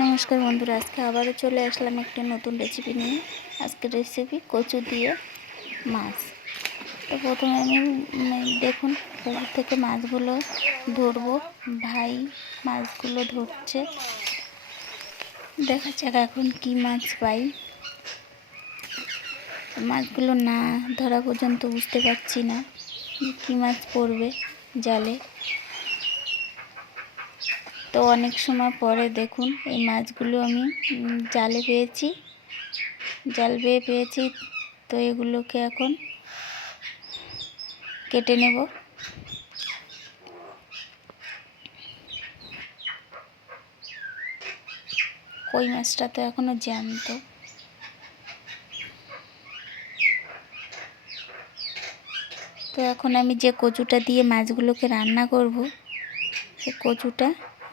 নমস্কার বন্ধুরা, আজকে আবারও চলে আসলাম একটা নতুন রেসিপি নিয়ে। আজকের রেসিপি কচু দিয়ে মাছ। তো প্রথমে আমি দেখুন পুকুর থেকে মাছগুলো ধরবো। ভাই মাছগুলো ধরছে, দেখা যাক এখন কি মাছ পাই। মাছগুলো না ধরা পর্যন্ত বুঝতে পারছি না কি মাছ পড়বে জালে। তো অনেক সময় পরে দেখুন এই মাছগুলো আমি জাল বেয়ে পেয়েছি। তো এগুলোকে এখন কেটে নেব। কই মাছটা তো এখনো জ্যান্ত। তো এখন আমি যে কচুটা দিয়ে মাছগুলোকে রান্না করব সে কচুটা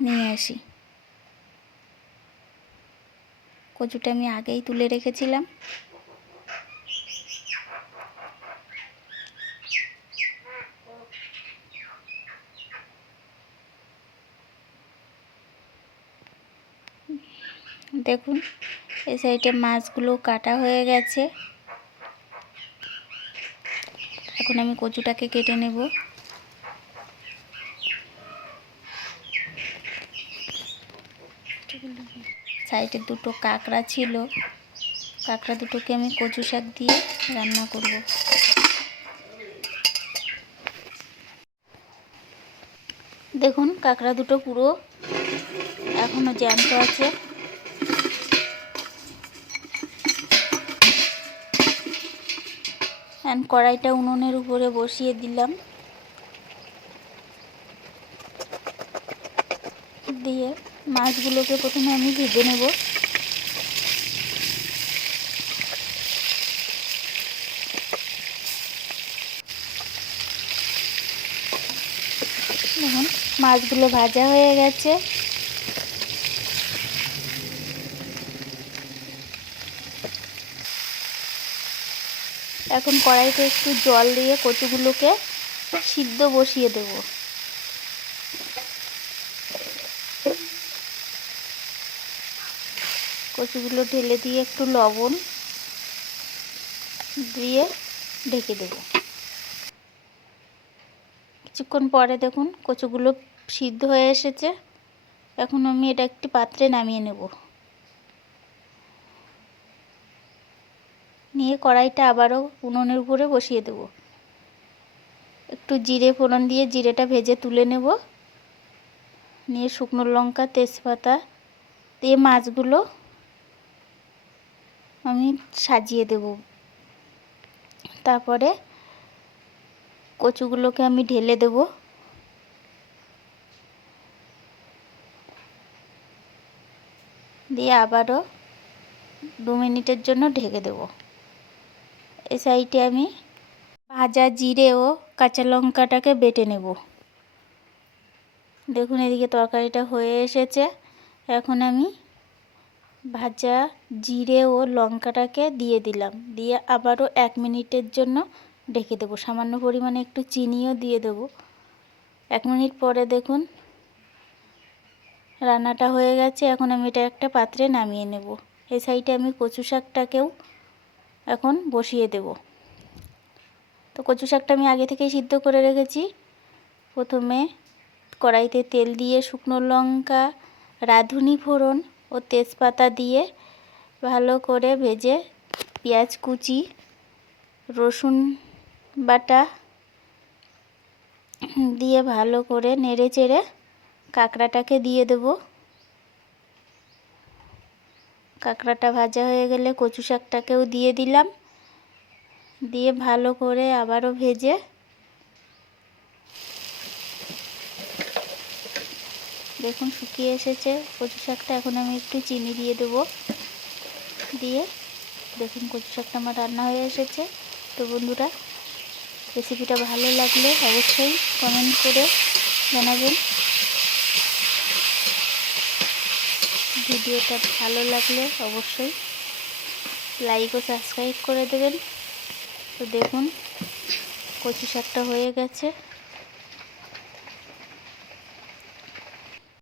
নিয়ে আসি। কচুটা আমি আগেই তুলে রেখেছিলাম। দেখুন এই সাইডে মাছগুলো কাটা হয়ে গেছে। এখন আমি কচুটাকে কেটে নেব। সাইডে দুটো কাঁকড়া ছিল, কাঁকড়া দুটোকে আমি কচু শাক দিয়ে রান্না করব। দেখুন কাঁকড়া দুটো পুরো এখনো জ্যান্ত আছে। কড়াইটা উনুনের উপরে বসিয়ে দিলাম, দিয়ে মাছগুলোকে প্রথমে আমি ভেজে নেব। দেখুন মাছগুলো ভাজা হয়ে গেছে। এখন কড়াইতে একটু জল দিয়ে কচুগুলোকে সিদ্ধ বসিয়ে দেব। কচুগুলো ঢেলে দিয়ে একটু লবণ দিয়ে ঢেকে দেব। কিছুক্ষণ পরে দেখুন কচুগুলো সিদ্ধ হয়ে এসেছে। এখন আমি এটা একটি পাত্রে নামিয়ে নেব। নিয়ে কড়াইটা আবারও উনুনের উপরে বসিয়ে দেব। একটু জিরে ফোড়ন দিয়ে জিরেটা ভেজে তুলে নেব। নিয়ে শুকনো লঙ্কা তেজপাতা দিয়ে মাছগুলো আমি সাজিয়ে দেব। তারপরে কচুগুলোকে আমি ঢেলে দেব। দিয়ে আবারও 2 মিনিটের জন্য ঢেকে দেব। এই সাইডে আমি ভাজা জিরে ও কাঁচা লঙ্কাটাকে বেটে নেব। দেখুন এদিকে তরকারিটা হয়ে এসেছে। এখন আমি ভাজা জিরে ও লঙ্কাটাকে দিয়ে দিলাম, দিয়ে আবারও 1 মিনিটের জন্য ঢেকে দেবো। সামান্য পরিমাণে একটু চিনিও দিয়ে দেবো। 1 মিনিট পরে দেখুন রান্নাটা হয়ে গেছে। এখন আমি এটা একটা পাত্রে নামিয়ে নেব। এই সাইডে আমি কচু শাকটাকেও এখন বসিয়ে দেব। তো কচু শাকটা আমি আগে থেকেই সিদ্ধ করে রেখেছি। প্রথমে কড়াইতে তেল দিয়ে শুকনো লঙ্কা, রাঁধুনি ফোড়ন ও তেজপাতা দিয়ে ভালো করে ভেজে পেঁয়াজ কুচি, রসুন বাটা দিয়ে ভালো করে নেড়ে চেড়ে কাঁকড়াটাকে দিয়ে দেব। কাঁকড়াটা ভাজা হয়ে গেলে কচু শাকটাকেও দিয়ে দিলাম। দিয়ে ভালো করে আবারও ভেজে দেখুন শুকিয়ে এসেছে কচু শাকটা। এখন আমি একটু চিনি দিয়ে দেব। দিয়ে দেখুন কচু শাকটা আমার রান্না হয়ে এসেছে। তো বন্ধুরা রেসিপিটা ভালো লাগলে অবশ্যই কমেন্ট করে জানাবেন। ভিডিওটা ভালো লাগলে অবশ্যই লাইক ও সাবস্ক্রাইব করে দেবেন। তো দেখুন কচু শাকটা হয়ে গেছে।